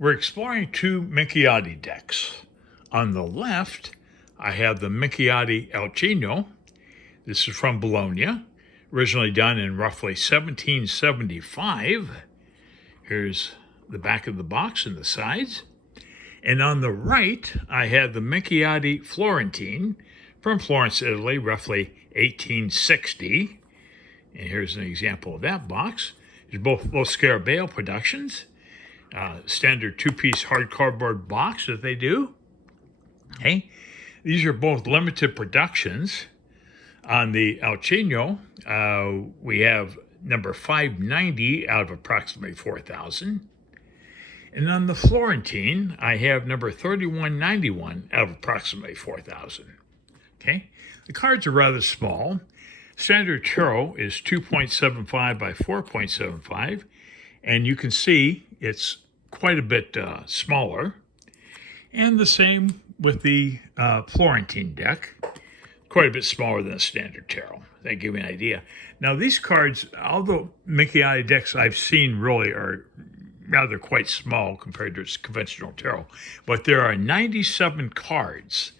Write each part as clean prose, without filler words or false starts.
We're exploring two Minchiate decks. On the left, I have the Minchiate Al Cigno. This is from Bologna, originally done in roughly 1775. Here's the back of the box and the sides. And on the right, I have the Minchiate Florentine from Florence, Italy, roughly 1860. And here's an example of that box. It's both Lo Scarabeo productions. Standard two-piece hard cardboard box that they do. Okay, these are both limited productions. On the Al Cigno, we have number 590 out of approximately 4,000. And on the Florentine, I have number 3191 out of approximately 4,000. Okay, the cards are rather small. Standard tarot is 2.75 by 4.75, and you can see it's quite a bit smaller. And the same with the Florentine deck, quite a bit smaller than a standard tarot. That give you an idea. Now these cards, although Minchiate decks I've seen really are rather quite small compared to its conventional tarot, but there are 97 cards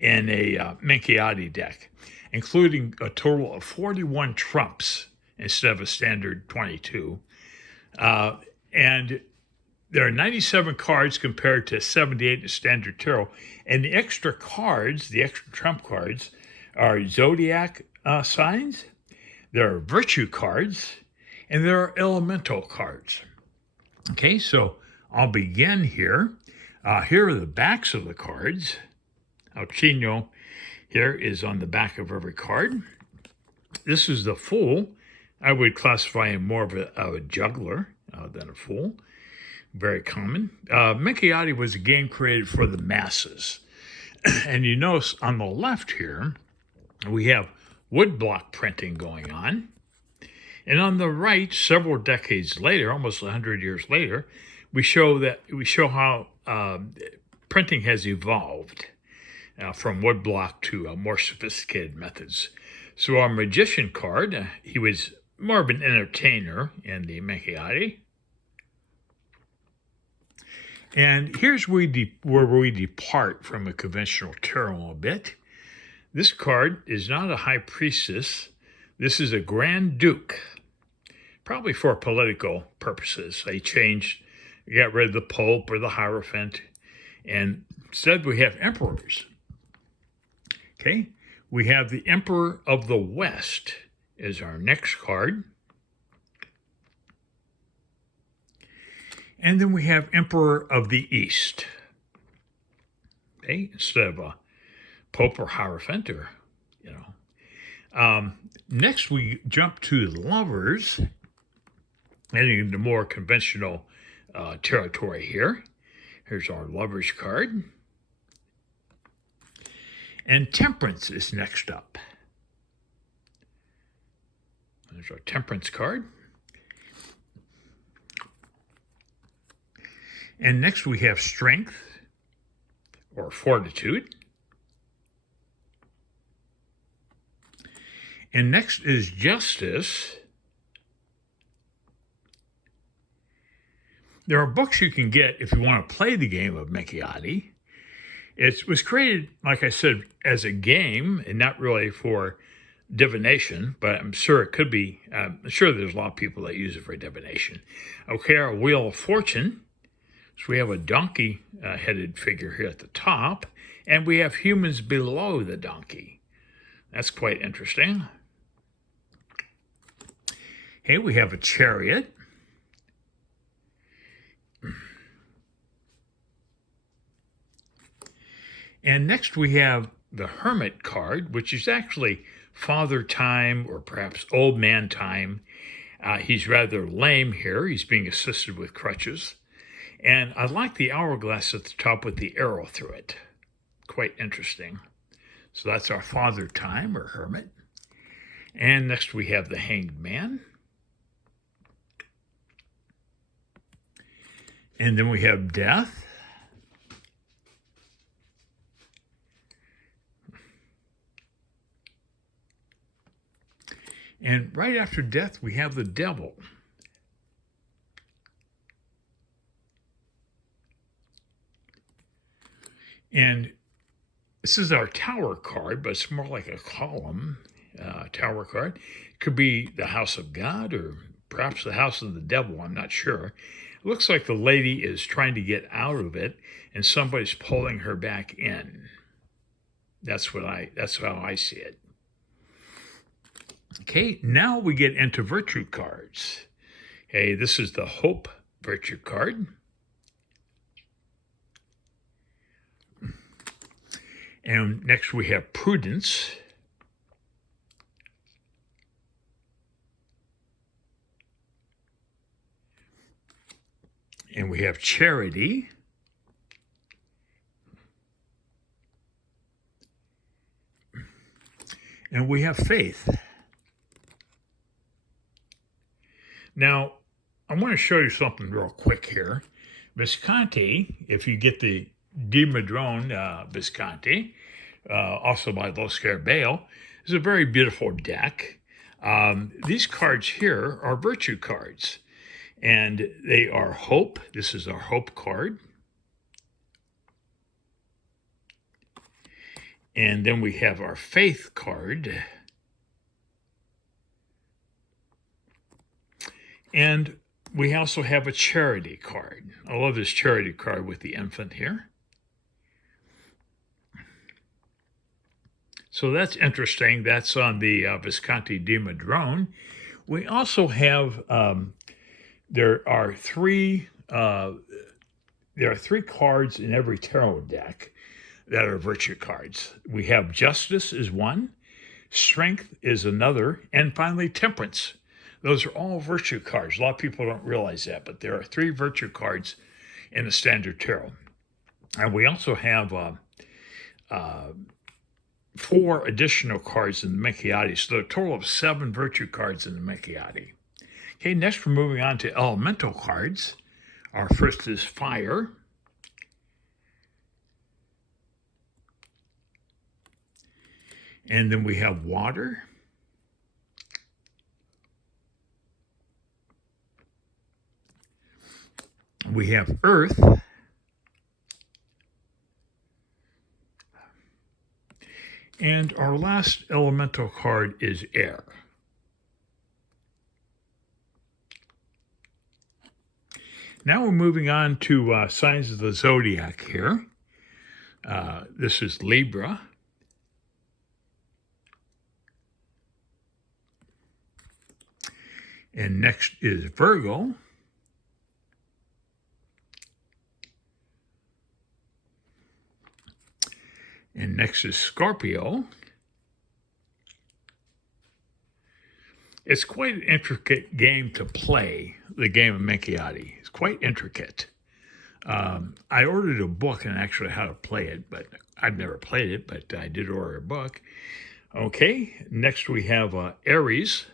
in a Minchiate deck, including a total of 41 trumps instead of a standard 22. And there are 97 cards compared to 78 in standard tarot. And the extra cards, the extra trump cards, are zodiac signs, there are virtue cards, and there are elemental cards. Okay, so I'll begin here. Here are the backs of the cards. Al Cigno here is on the back of every card. This is the Fool. I would classify him more of a juggler than a fool. Very common. Minchiate was a game created for the masses. And you notice on the left here, we have woodblock printing going on. And on the right, several decades later, almost 100 years later, we show how printing has evolved from woodblock to more sophisticated methods. So our magician card, he was more of an entertainer in the Minchiate. And here's where we depart from a conventional tarot a bit. This card is not a high priestess. This is a grand duke, probably for political purposes. They got rid of the pope or the hierophant, and instead we have emperors. Okay, we have the Emperor of the West is our next card. And then we have Emperor of the East. Okay, instead of a Pope or Hierophant, or, next we jump to Lovers, heading into more conventional territory here. Here's our Lovers card. And Temperance is next up. There's our Temperance card. And next we have Strength or Fortitude. And next is Justice. There are books you can get if you want to play the game of Minchiate. It was created, like I said, as a game and not really for divination, but I'm sure it could be. I'm sure there's a lot of people that use it for divination. Okay, our Wheel of Fortune. So we have a donkey-headed figure here at the top, and we have humans below the donkey. That's quite interesting. Okay, we have a Chariot. And next we have the Hermit card, which is actually Father Time or perhaps Old Man Time. He's rather lame here. He's being assisted with crutches. And I like the hourglass at the top with the arrow through it. Quite interesting. So that's our Father Time or Hermit. And next we have the Hanged Man. And then we have Death. And right after Death, we have the Devil. And this is our tower card, but it's more like a column tower card. It could be the house of God or perhaps the house of the devil. I'm not sure. It looks like the lady is trying to get out of it and somebody's pulling her back in. That's how I see it. Okay, now we get into virtue cards. Okay, this is the Hope virtue card. And next we have Prudence. And we have Charity. And we have Faith. Now, I want to show you something real quick here. Visconti, if you get the Di Madrone Visconti, also by Lo Scarabeo, is a very beautiful deck. These cards here are virtue cards, and they are Hope. This is our Hope card. And then we have our Faith card. And we also have a Charity card. I love this Charity card with the infant here. So that's interesting. That's on the Visconti Di Madrone. We also have, there are three cards in every tarot deck that are virtue cards. We have Justice is one, Strength is another, and finally Temperance. Those are all virtue cards. A lot of people don't realize that, but there are 3 virtue cards in the standard tarot. And we also have 4 additional cards in the Minchiate, so a total of 7 virtue cards in the Minchiate. Okay, next we're moving on to elemental cards. Our first is Fire. And then we have Water. We have Earth. And our last elemental card is Air. Now we're moving on to signs of the zodiac here. This is Libra. And next is Virgo. And next is Scorpio. It's quite an intricate game to play, the game of Minchiate. It's quite intricate. I ordered a book on actually how to play it, but I've never played it, but I did order a book. Okay, next we have Aries.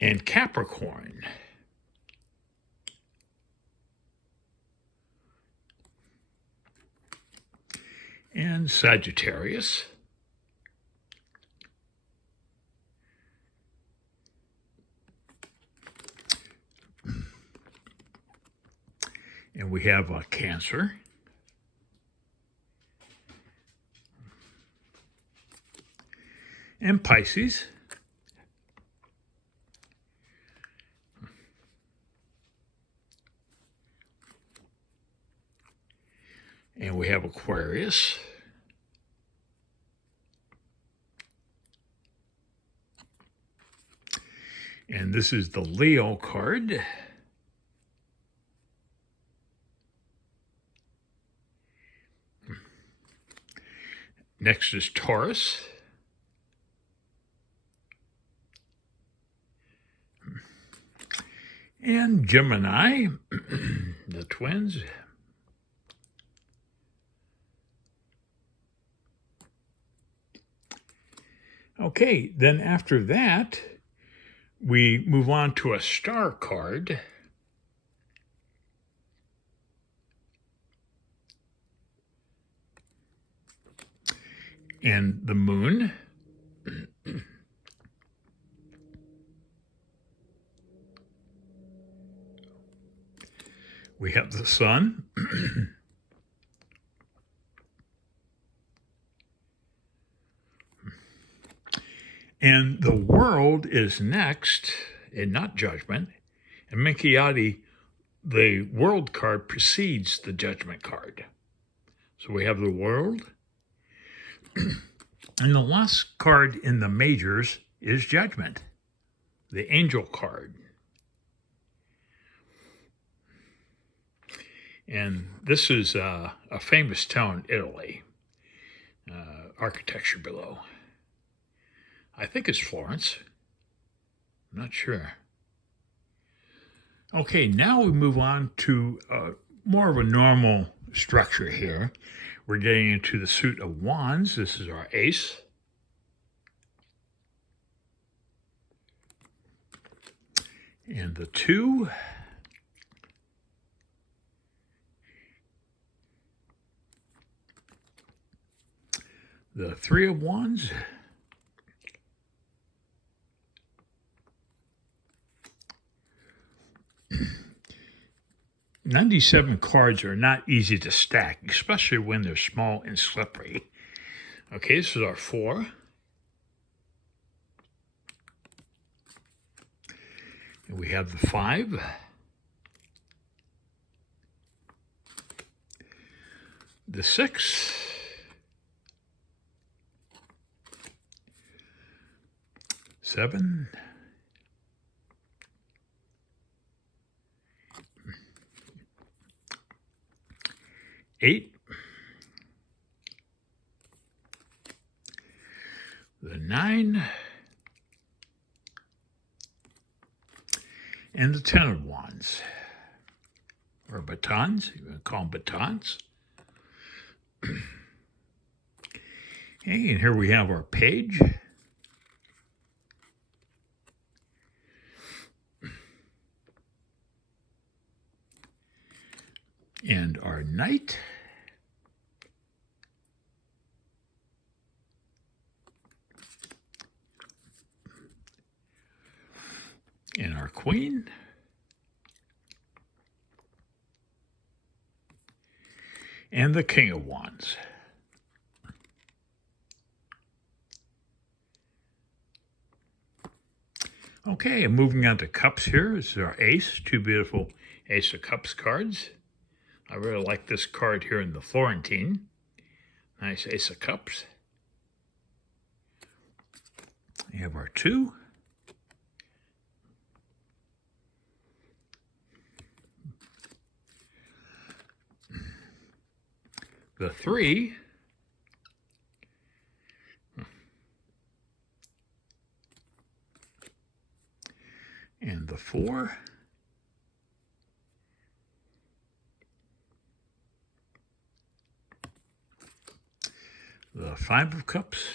And Capricorn. And Sagittarius. And we have Cancer. And Pisces. And we have Aquarius. And this is the Leo card. Next is Taurus. And Gemini, the twins. Okay, then after that, we move on to a star card. And the moon. We have the sun. And the world is next, and not judgment. And Minchiate, the world card precedes the judgment card. So we have the world. And the last card in the majors is judgment, the angel card. And this is a famous town in Italy, architecture below. I think it's Florence. I'm not sure. Okay, now we move on to more of a normal structure here. We're getting into the suit of wands. This is our ace. And the 2. The 3 of wands. "97 cards are not easy to stack, especially when they're small and slippery." Okay, this is our 4. And we have the 5. The 6. 7. 8. The 9. And the 10 of wands. Or batons. You can call them batons. Okay, and here we have our page. And our knight. And our queen. And the king of wands. Okay, and moving on to cups here. This is our ace. 2 beautiful ace of cups cards. I really like this card here in the Florentine. Nice ace of cups. We have our 2. The 3. And the 4. The 5 of cups.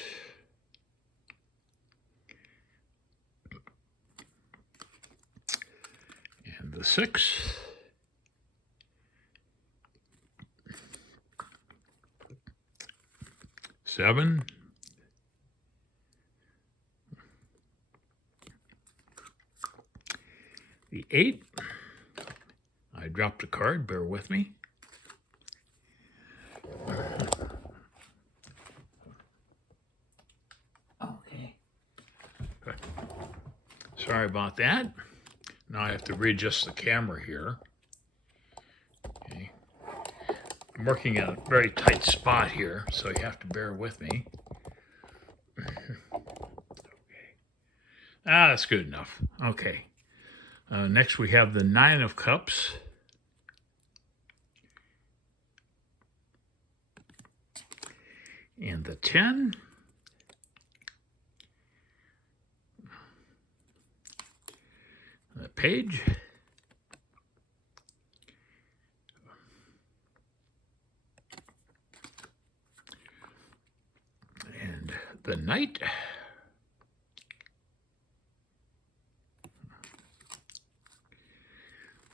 And the 6. Seven. The 8. I dropped a card, bear with me. Okay. Sorry about that. Now I have to readjust the camera here. Okay. I'm working at a very tight spot here, so you have to bear with me. Okay. That's good enough. Okay. Next we have the 9 of cups. And the 10. The page. And the knight.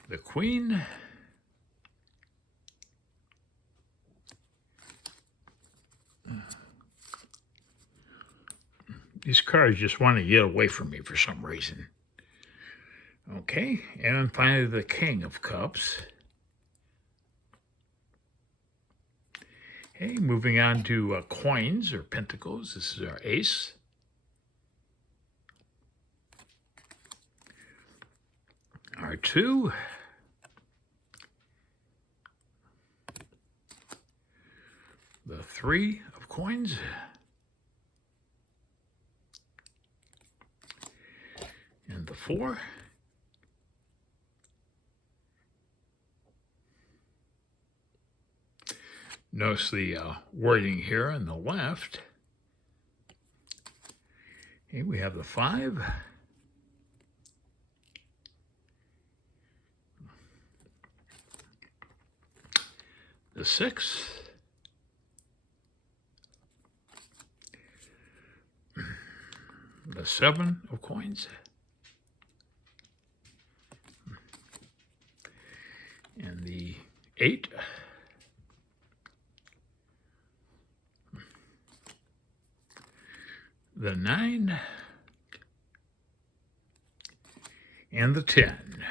The queen. These cards just want to get away from me for some reason. Okay, and finally the king of cups. Okay, moving on to coins or pentacles. This is our ace. Our 2. The 3 of coins. And the 4. Notice the wording here on the left. Okay, we have the 5. The 6. The 7 of coins. And the 8. The 9. And the 10.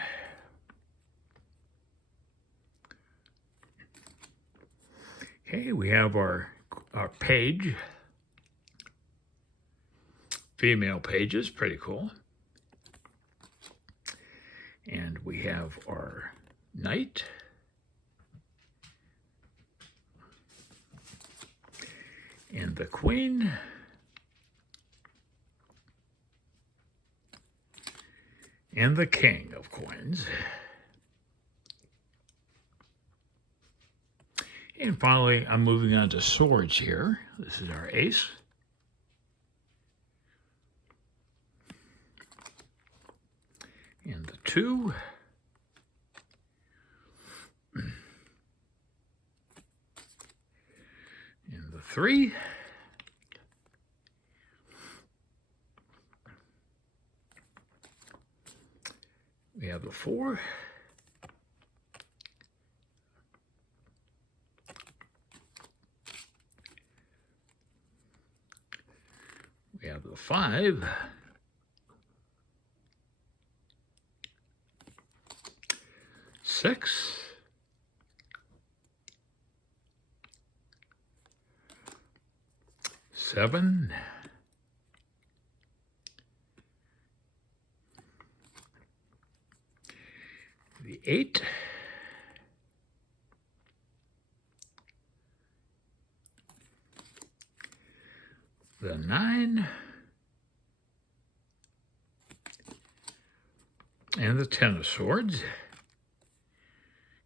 Okay, we have our page. Female pages, pretty cool. And we have our knight. And the queen. And the king of coins. And finally, I'm moving on to swords here. This is our ace. And the 2. And the 3. We have the 4. We have the 5. 6. Seven. The 8. The 9. And the 10 of swords.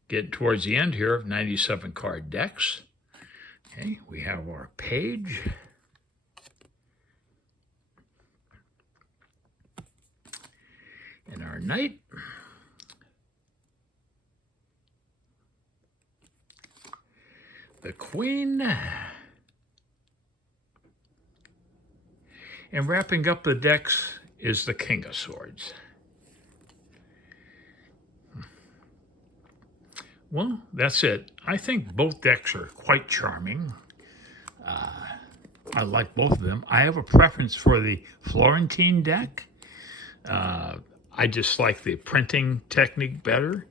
Getting towards the end here of 97 card decks. Okay, we have our page. And our knight. The queen. And wrapping up the decks is the king of swords. Well, that's it. I think both decks are quite charming. I like both of them. I have a preference for the Florentine deck. I just like the printing technique better.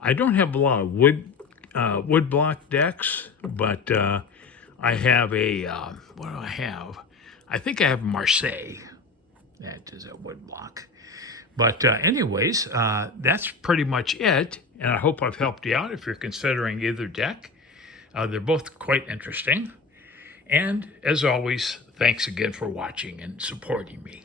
I don't have a lot of wood block decks, but I have a, what do I have? I think I have Marseille. That is a wood block. But anyways, that's pretty much it. And I hope I've helped you out if you're considering either deck. They're both quite interesting. And as always, thanks again for watching and supporting me.